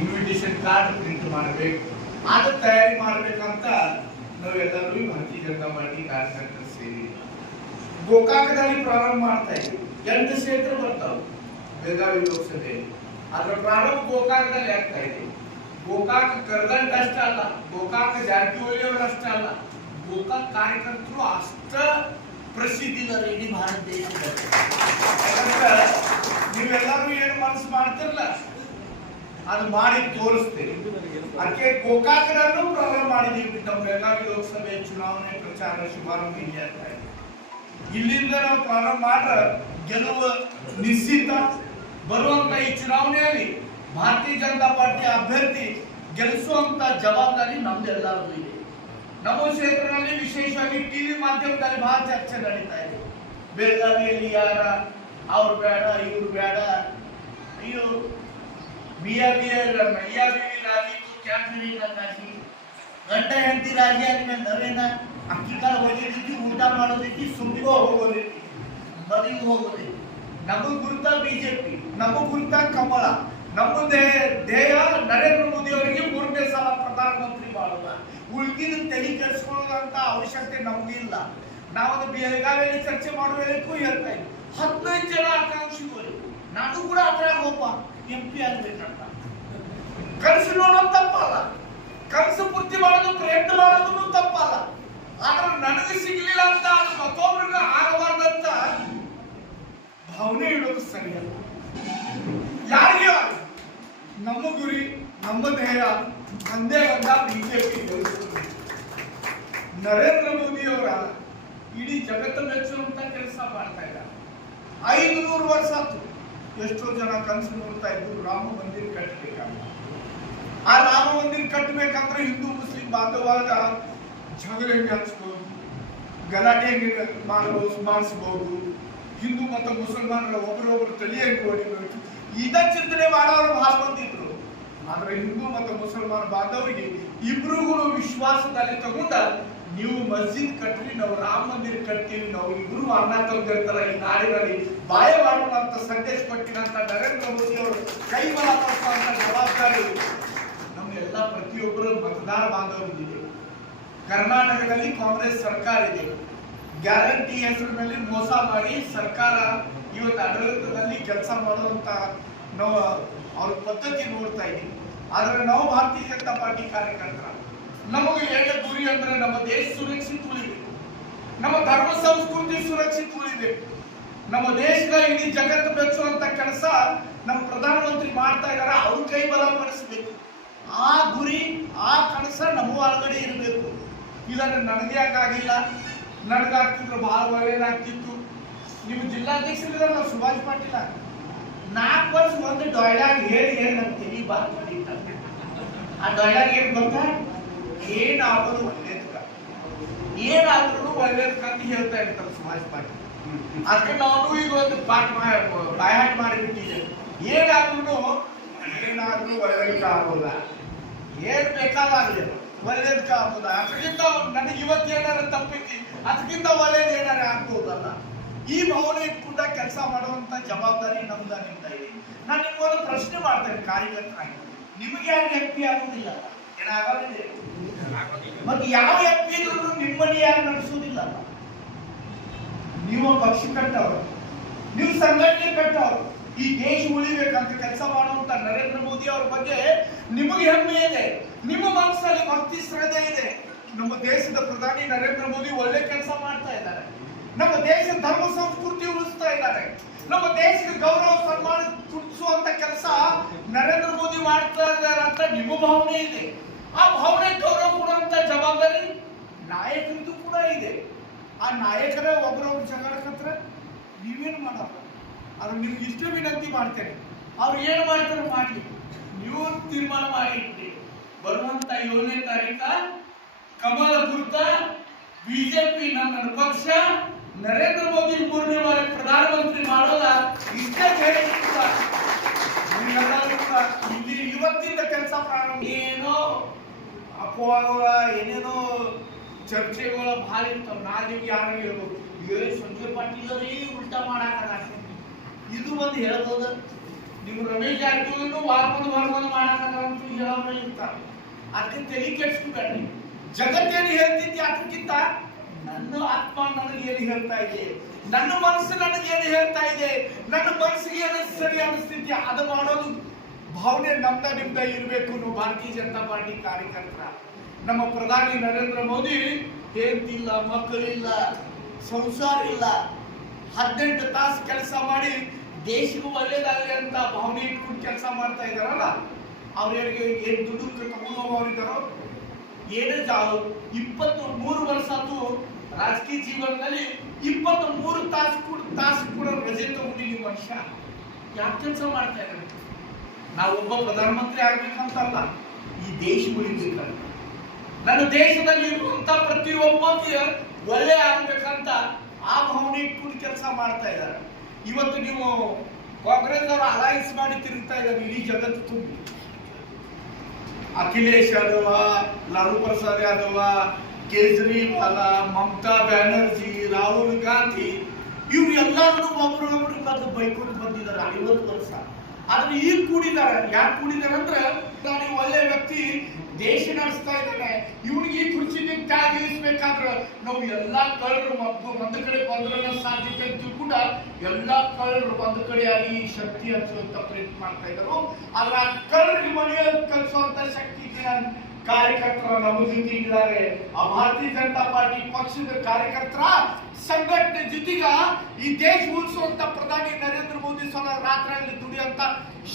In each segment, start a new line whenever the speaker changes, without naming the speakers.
Invitation card print ಮಾಡಬೇಕು. ಅದು ತಯಾರಿ ಮಾಡಬೇಕಂತ ನಾವೆಲ್ಲರೂ ಭಾರತೀಯ ಜನತಾ ಪಾರ್ಟಿ ಕಾರ್ಯಕರ್ತರು ಸೇರಿ ಗೋಕಾಕದಲ್ಲಿ ಪ್ರಾರಂಭ ಮಾಡ್ತಾ ಇದ್ವಿ ಎಂಟು ಕ್ಷೇತ್ರ ಬರ್ತಾವೆ. ಬೆಳಗಾವಿ ಲೋಕಸಭೆಯಲ್ಲಿ ಅದರ ಪ್ರಾರಂಭ ಗೋಕಾಕದಲ್ಲಿ ಆಗ್ತಾ ಇದೆ. ಗೋಕಾಕ ಕರ್ದಂಟ್ ಅಷ್ಟ ಅಲ್ಲ, ಗೋಕಾಕ ಜಾರಕಿಹೊಳಿ ಅವರು ಅಷ್ಟ ಅಲ್ಲ. ಗೋಕಾಕ್ ಕಾರ್ಯಕರ್ತರು ಅಷ್ಟ ಪ್ರಸಿದ್ಧಿ ಇದ್ದಾರೆ ಇಡೀ ಭಾರತ ಯಾಕಂದ್ರೆ ನೀವೆಲ್ಲರೂ ಏನು ಮನಸ್ಸು ಮಾಡ್ತಿರಲ್ಲ ಅದು ಮಾಡಿ ತೋರಿಸ್ತೇವೆ ಅದಕ್ಕೆ ಗೋಕಾಕರನ್ನು ಪ್ರಾರಂಭ ಮಾಡಿದೀವಿ ನಮ್ಮ ಬೆಳಗಾವಿ ಲೋಕಸಭೆ ಚುನಾವಣೆ ಪ್ರಚಾರ ಶುಭಾರಂಭ ಇಲ್ಲಿ ಅಂತ ಇಲ್ಲಿಂದ ನಾವು ಪ್ರಾರಂಭ ಮಾಡ್ರ ಗೆಲುವು ನಿಶ್ಚಿತ. ಬರುವಂತ ಈ ಚುನಾವಣೆಯಲ್ಲಿ ಭಾರತೀಯ ಜನತಾ ಪಾರ್ಟಿ ಅಭ್ಯರ್ಥಿ ಗೆಲ್ಲಿಸುವಂತ ಜವಾಬ್ದಾರಿ ನಮ್ದೆಲ್ಲರಿಗೂ ಇದೆ. ನಮ್ಮ ಕ್ಷೇತ್ರದಲ್ಲಿ ವಿಶೇಷವಾಗಿ ಟಿವಿ ಮಾಧ್ಯಮದಲ್ಲಿ ಬಹಳ ಚರ್ಚೆ ನಡೀತಾ ಇದೆ. ಬೆಳಗಾವಿಯಲ್ಲಿ ಯಾರ, ಅವ್ರು ಬೇಡ, ಇವ್ರು ಬೇಡ, ಅಯ್ಯೋ ಬಿಯಾ ಬಿಯಾ ಮೈಯಾ ಬಿವಿ ರಾಜಿ ಕ್ಯಾ ಕರೇಗಾ ಕಾಶಿ ಗಂಡ ಹೆಂಡತಿ ರಾಜಿ ಆದ್ಮೇಲೆ ಅಕ್ಕಿ ಕಾಳು ಒಗೆದೈತಿ ಊಟ ಮಾಡೋದೈತಿ ಸುಮ್ಕೋ ಹೋಗೋದೈತಿ ಮದುವೆ ಹೋಗೋದೈತಿ ನಮಗ್ ಗುರುತ ಬಿಜೆಪಿ, ನಮಗ್ ಕಮಲ ನಮ್ಮ ದೇ- ಧ್ಯೇಯ ನರೇಂದ್ರ ಮೋದಿ ಅವರಿಗೆ ಮೂರನೇ ಸಲ ಪ್ರಧಾನಮಂತ್ರಿ ಮಾಡೋದ ಉಳ್ಕಿದ ತಲೆ ಕೆಡಿಸ್ಕೊಳ್ಳೋದಂತ ಅವಶ್ಯಕತೆ ನಮಗಿಲ್ಲ ನಾವು ಬೆಳಗಾವಿಯಲ್ಲಿ ಚರ್ಚೆ ಮಾಡುವುದಕ್ಕೂ ಹೇಳ್ತಾ ಇದ್ವಿ. ಹದಿನೈದು ಜನ ಆಕಾಂಕ್ಷಿಗಳು. ನಾನು ಕೂಡ ಅದ್ರಾಗ ಒಬ್ಬ ಎಂ ಪಿ ಆಗ್ಬೇಕಂತ. ಕನಸು ನೋಡೋದು ತಪ್ಪಲ್ಲ. ಕನಸು ಪೂರ್ತಿ ಮಾಡೋದು, ಪ್ರಯತ್ನ ಮಾಡೋದು ತಪ್ಪಲ್ಲ. ಆದ್ರೆ ನನಗೆ ಸಿಗ್ಲಿಲ್ಲ ಅಂತ ಅದು ಮತ್ತೊಬ್ರಿಗೆ ಆಗಬಾರ್ದಂತ ಭಾವನೆ ಇಡೋದು ಸರಿಯಲ್ಲ. ಯಾರಿಗೆ ನಮ್ಮ ಗುರಿ, ನಮ್ಮ ಧ್ಯೇಯ, ತಂದೆ ಅಂತ ಬಿಜೆಪಿ ನರೇಂದ್ರ ಮೋದಿ ಅವರ ಇಡೀ ಮೆಚ್ಚು ಮೆಚ್ಚುವಂತ ಕೆಲಸ ಮಾಡ್ತಾ ಇದ್ದಾರೆ. ಐದು ನೂರು ವರ್ಷ ಆಯ್ತು. ಎಷ್ಟೋ ಜನ ಕನಸು ನೋಡ್ತಾ ಇದ್ರು, ರಾಮ ಮಂದಿರ ಕಟ್ಟಬೇಕಾಗಿ ಆ ರಾಮ ಮಂದಿರ ಕಟ್ಟಬೇಕಂದ್ರೆ ಹಿಂದೂ, ಮುಸ್ಲಿಂ ಬಾಂಧವಾಗ ಜಗಳ ಹೆಂಗೆ ಹಂಚ್ಬೋದು ಗಲಾಟೆ ಹೆಂಗೆ ಮಾಡಬಹುದು ಮಾಡಿಸ್ಬೋದು ಹಿಂದೂ ಮತ್ತು ಮುಸಲ್ಮಾನರ ಒಬ್ಬರೊಬ್ಬರು ತಳಿ ಹೆಂಗೆ ಹೊಡಿಬೇಕು? ಇದ ಚಿಂತನೆ ಮಾಡೋರು ಬಹಳ ಬಂದಿದ್ರು ಆದ್ರೆ ಹಿಂದೂ ಮತ್ತು ಮುಸಲ್ಮಾನ ಬಾಂಧವರಿಗೆ ಇಬ್ರುಗಳು ವಿಶ್ವಾಸದಲ್ಲಿ ತಗೊಂಡ ಮಸ್ಜಿದ್ ಕಟ್ರಿ, ನಾವು ರಾಮ ಮಂದಿರ ಕಟ್ತೀವಿ ನಾವು ಇಬ್ರು ಅನ್ನ ತಂದಿರ್ತಾರ ಈ ನಾಡಿನಲ್ಲಿ ಬಾಯ ಮಾಡುವಂತ ಸಂದೇಶ ಕೊಟ್ಟಿರಂತ ನರೇಂದ್ರ ಮೋದಿ ಅವರು ಕೈ ಬಲ ಅಂತ ಜವಾಬ್ದಾರಿ. ನಮ್ಮ ಎಲ್ಲ ಪ್ರತಿಯೊಬ್ಬರು ಮತದಾರ ಬಾಂಧವರಿದ್ದೀವಿ ಕರ್ನಾಟಕದಲ್ಲಿ ಕಾಂಗ್ರೆಸ್ ಸರ್ಕಾರ ಇದೆ. ಗ್ಯಾರಂಟಿ ಹೆಸರಿನಲ್ಲಿ ಮೋಸ ಮಾಡಿ ಸರ್ಕಾರ ಇವತ್ತು ಆಡಳಿತದಲ್ಲಿ ಕೆಲಸ ಮಾಡುವಂತ ನಾವು ಅವ್ರ ಪದ್ಧತಿ ನೋಡ್ತಾ ಇದ್ದೀವಿ. ಆದರೆ ನಾವು ಭಾರತೀಯ ಜನತಾ ಪಾರ್ಟಿ ಕಾರ್ಯಕರ್ತರ. ನಮಗೆ ಹೇಗೆ ಗುರಿ ಅಂದ್ರೆ ನಮ್ಮ ದೇಶ ಸುರಕ್ಷಿತ ಉಳಿಬೇಕು ನಮ್ಮ ಧರ್ಮ ಸಂಸ್ಕೃತಿ ಸುರಕ್ಷಿತ ಉಳಿಬೇಕು ನಮ್ಮ ದೇಶದ ಇಡೀ ಜಗತ್ತು ಬೆಚ್ಚುವಂತ ಕೆಲಸ ನಮ್ಮ ಪ್ರಧಾನಮಂತ್ರಿ ಮಾಡ್ತಾ ಇದಾರೆ ಅವ್ರ ಕೈ ಬಲಪಡಿಸಬೇಕು. ಆ ಗುರಿ, ಆ ಕನಸ ನಮ್ಮ ಒಳಗಡೆ ಇರಬೇಕು. ಇಲ್ಲಾಂದ್ರೆ ನನಗೆ ಯಾಕಾಗಿಲ್ಲ ನನಗಾಗ್ತಿದ್ರು ಬಹಳ ಒಳ್ಳೇದಾಗ್ತಿತ್ತು ನೀವು ನಾವು ಸುಭಾಷ್ ಪಾಟೀಲ? ನಾಲ್ಕು ವರ್ಷ ಒಂದು ಡೈಲಾಗ್ ಹೇಳಿ ಹೇಳಿ, ನನ್ನ ಮಾಡಿಟ್ಟ ಆ ಡೈಲಾಗ್ ಏನು ಗೊತ್ತಾ? ಒಳ್ಳೇದಕ್ಕ ಏನಾದ್ರೂ ಒಳ್ಳೇದಕ್ಕಂತ ಹೇಳ್ತಾ ಇರ್ತಾರೆ ಸಮಾಜ ಪಾಠ ಅದಕ್ಕೆ ನಾವು ಈಗ ಒಂದು ಪಾಠ ಬಾಯಾಟ ಮಾಡಿಬಿಟ್ಟಿದ್ದೇವೆ ಏನಾದ್ರೂ ಏನಾದ್ರೂ ಒಳ್ಳೇದಕ್ಕೆ ಆಗೋಲ್ಲ ಏನ್ ಬೇಕಾದಾಗಲಿ ಒಳ್ಳೇದಕ್ಕೆ ಆಗೋದ ಅದಕ್ಕಿಂತ ನನಗೆ ಇವತ್ತು ಏನಾರ ತಪ್ಪೈತಿ ಅದಕ್ಕಿಂತ ಒಳ್ಳೇದು ಏನಾರ ಆಗ್ಬೋದಲ್ಲ? ಈ ಭಾವನೆ ಇಟ್ಕೊಂಡ ಕೆಲಸ ಮಾಡುವಂತ ಜವಾಬ್ದಾರಿ ನಮ್ದ ನಿಮ್ದ ಇದೆ ನಾನು ನಿಮ್ಗೊಂದು ಪ್ರಶ್ನೆ ಮಾಡ್ತೇನೆ, ಕಾರ್ಯಕರ್ತರಾಗಿ. ನಿಮಗೆ ಯಾರು ಹೆಪ್ಪಿ ಆಗುದಿಲ್ಲ? ಏನಾಗೋದಿದೆ? ಮತ್ತೆ ಯಾವ ಎಂ ಇದ್ರು ಯಾರು ನಡೆಸೋದಿಲ್ಲ ನೀವು ಪಕ್ಷ ಕಟ್ಟವರು ನೀವು ಸಂಘಟನೆ ಕಟ್ಟವರು ಈ ದೇಶ ಉಳಿಬೇಕಂತ ಕೆಲಸ ಮಾಡುವಂತ ನರೇಂದ್ರ ಮೋದಿ ಅವ್ರ ಬಗ್ಗೆ ನಿಮಗೆ ಹೆಮ್ಮೆ ಇದೆ, ನಿಮ್ಮ ಮನಸ್ಸಲ್ಲಿ ಭಕ್ತಿ ಶ್ರದ್ಧೆ ಇದೆ. ನಮ್ಮ ದೇಶದ ಪ್ರಧಾನಿ ನರೇಂದ್ರ ಮೋದಿ ಒಳ್ಳೆ ಕೆಲಸ ಮಾಡ್ತಾ ಇದ್ದಾರೆ. ನಮ್ಮ ದೇಶದ ಧರ್ಮ ಸಂಸ್ಕೃತಿ ಉಳಿಸ್ತಾ ಇದ್ದಾರೆ. ನಮ್ಮ ದೇಶದ ಗೌರವ ಸನ್ಮಾನ ತುಡಿಸುವಂತ ಕೆಲಸ ನರೇಂದ್ರ ಮೋದಿ ಮಾಡ್ತಾ ಇದ್ದಾರೆ ಅಂತ ನಿಮ್ಮ ಭಾವನೆ ಇದೆ. ಆ ಭಾವನೆ ಗೌರವ ಕೊಡುವಂತ ಜವಾಬ್ದಾರಿ ನಾಯಕರಿಗೂ ಕೂಡ ಇದೆ ಆ ನಾಯಕರೇ ಒಬ್ಬರೊಬ್ರು ಜಗಳಕತ್ರ ನೀವೇನು ಮಾಡಲ್ಲ ಅದ್ರ ನಿಮ್ಗೆ ಇಷ್ಟು ವಿನಂತಿ ಮಾಡ್ತೇನೆ ಅವ್ರು ಏನು ಮಾಡ್ತಾರೆ ಮಾಡಿ ನೀವು ತೀರ್ಮಾನ ಮಾಡಿ ಬರುವಂತ ಏಳನೇ ತಾರೀಕ ಕಮಲ ಗುರುತ ಬಿಜೆಪಿ ನನ್ನ ಪಕ್ಷ ನರೇಂದ್ರ ಮೋದಿ ಮೂರನೇ ಬಾರಿ ಪ್ರಧಾನಮಂತ್ರಿ ಮಾಡೋದ ಇಷ್ಟೇ ಇಲ್ಲಿ ಇವತ್ತಿಂದ ಕೆಲಸ ಪ್ರಾರಂಭ ಏನೋ ಅಪವಾದಗಳ ಏನೇನೋ ಚರ್ಚೆಗಳ ಭಾಳ ಇರ್ತಾವ. ನಾ ನಿಮ್ಗೆ ಯಾರು ಹೇಳ್ಬೋದು? ಏ, ಸಂಜಯ್ ಪಾಟೀಲ್ ಉಲ್ಟಾ ಮಾಡಾಕ ಇದು ಒಂದು ಹೇಳ್ಬೋದು. ನಿಮ್ಗೆ ರಮೇಶ್ ಜಾರಕಿಹೊಳಿನು ವಾರಮಂದು ವಾರಮಂದು ಮಾಡಾಕಂತೂ ಹೇಳೋರು ಇರ್ತಾರೆ. ಅದಕ್ಕೆ ತಲೆ ಕೆಡ್ಸ್ಕೊಬೇಡ್ರಿ ಜಗತ್ತೇನು ಹೇಳ್ತಿದ್ದೆ ಅದಕ್ಕಿಂತ ನನ್ನ ಆತ್ಮ ನನಗೆ ಏನು ಹೇಳ್ತಾ ಇದೆ? ನನ್ನ ಮನಸ್ಸು ನನಗೆ ಏನು ಹೇಳ್ತಾ ಇದೆ? ನನ್ನ ಮನಸ್ಸಿಗೆ ಏನು ಸರಿ ಅನಿಸ್ತಿದ್ಯ ಅದು ಮಾಡೋದು ಭಾವನೆ ನಮ್ದ ನಿಮ್ದ ಇರಬೇಕು ಭಾರತೀಯ ಜನತಾ ಪಾರ್ಟಿ ಕಾರ್ಯಕರ್ತರ. ನಮ್ಮ ಪ್ರಧಾನಿ ನರೇಂದ್ರ ಮೋದಿ ಹೇಳ್ತಿಲ್ಲ ಮಕ್ಕಳಿಲ್ಲ, ಸಂಸಾರ ಇಲ್ಲ. ಹದಿನೆಂಟು ತಾಸು ಕೆಲಸ ಮಾಡಿ ದೇಶಕ್ಕೂ ಒಳ್ಳೇದಾಗಲಿ ಅಂತ ಭಾವನೆ ಇಟ್ಕೊಂಡು ಕೆಲಸ ಮಾಡ್ತಾ ಇದಾರಲ್ಲ ಅವ್ರಿಗೆ ಏನು ದುಡ್ಡು ತಗೊಂಡು ಏನೇ ಜಾವು ಇಪ್ಪತ್ತು ಮೂರು ವರ್ಷ ಅದು ರಾಜಕೀಯ ಜೀವನದಲ್ಲಿ ಇಪ್ಪತ್ತು ಮೂರು ತಾಸು ಕೂಡ ತಾಸು ಕೂಡ ರಜೆ ತಗೊಂಡಿದ್ದೀವಿ ಮನುಷ್ಯ. ಯಾಕೆ ಕೆಲಸ ಮಾಡ್ತಾ ಇದ್ದಾರೆ ನಾವು ಒಬ್ಬ ಪ್ರಧಾನಮಂತ್ರಿ ಆಗ್ಬೇಕಂತಲ್ಲ, ಈ ದೇಶ ಉಳಿಬೇಕಂತ ನನ್ನ ದೇಶದಲ್ಲಿ ಇರುವಂತ ಪ್ರತಿಯೊಬ್ಬ ಒಳ್ಳೆ ಆಗ್ಬೇಕಂತ ಆ ಭಾವನೆ ಇಟ್ಕೊಂಡು ಕೆಲಸ ಮಾಡ್ತಾ ಇದ್ದಾರೆ. ಇವತ್ತು ನೀವು ಕಾಂಗ್ರೆಸ್ ಅವರು ಅಲೈನ್ಸ್ ಮಾಡಿ ತಿರುಗ್ತಾ ಇದ್ದಾರೆ, ಇಡೀ ಜಗತ್ತು ತುಂಬಿ. ಅಖಿಲೇಶ್ ಯಾದವ, ಲಾಲು ಪ್ರಸಾದ್ ಯಾದವ, ಕೇಜ್ರಿವಾಲ, ಮಮತಾ ಬ್ಯಾನರ್ಜಿ, ರಾಹುಲ್ ಗಾಂಧಿ, ಇವ್ರು ಎಲ್ಲರೂ ಒಬ್ರೊಬ್ರು ಬಂದು ಬೈಕೊಂಡು ಬಂದಿದ್ದಾರೆ ಐವತ್ತು ವರ್ಷ. ಆದ್ರೆ ಈಗ ಕೂಡಿದ್ದಾರೆ. ಯಾಕೆ ಕೂಡಿದ್ದಾರೆ ಅಂದ್ರೆ ನಾನು ಒಳ್ಳೆ ವ್ಯಕ್ತಿ ದೇಶ ನಡೆಸ್ತಾ ಇದ್ದಾನೆ. ಇವನಿಗೆ ಈ ಕುರ್ಚಿ ತ್ಯಾಗ ನಾವು ಎಲ್ಲಾ ಕಳ್ಳರು ಒಂದು ಕಡೆ ಬಂದ್ರೆ ಸಾಧ್ಯತೆ ಅಂತೂ ಕೂಡ ಎಲ್ಲಾ ಕಳ್ಳರು ಒಂದು ಕಡೆ ಆಗಿ ಶಕ್ತಿ ಹಚ್ಚುವಂತ ಪ್ರಯತ್ನ ಮಾಡ್ತಾ ಇದ್ದಾರೆ. ಆದ್ರೆ ಆ ಕಳ್ಳರಿಗೆ ಮನೆಯ ಕಲಿಸುವಂತ ಶಕ್ತಿ ಇದನ್ನ ಕಾರ್ಯಕರ್ತರ ಮುಗಿದಿದ್ದಾರೆ ಆ ಭಾರತೀಯ ಜನತಾ ಪಾರ್ಟಿ ಪಕ್ಷದ ಕಾರ್ಯಕರ್ತರ ಸಂಘಟನೆ ಜೊತೆಗ ಈ ದೇಶ ಉಳಿಸುವಂತ ಪ್ರಧಾನಿ ನರೇಂದ್ರ ಮೋದಿ ಸಲ ರಾತ್ರಿಯಲ್ಲಿ ದುಡಿಯುವಂತ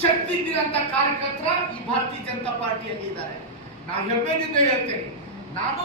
ಶಕ್ತಿ ಇದ್ದಿರಂತ ಕಾರ್ಯಕರ್ತರ ಈ ಭಾರತೀಯ ಜನತಾ ಪಾರ್ಟಿಯಲ್ಲಿ ಇದ್ದಾರೆ ನಾನು ಹೆಮ್ಮೆಯಿಂದ ಹೇಳ್ತೇನೆ. ನಾನು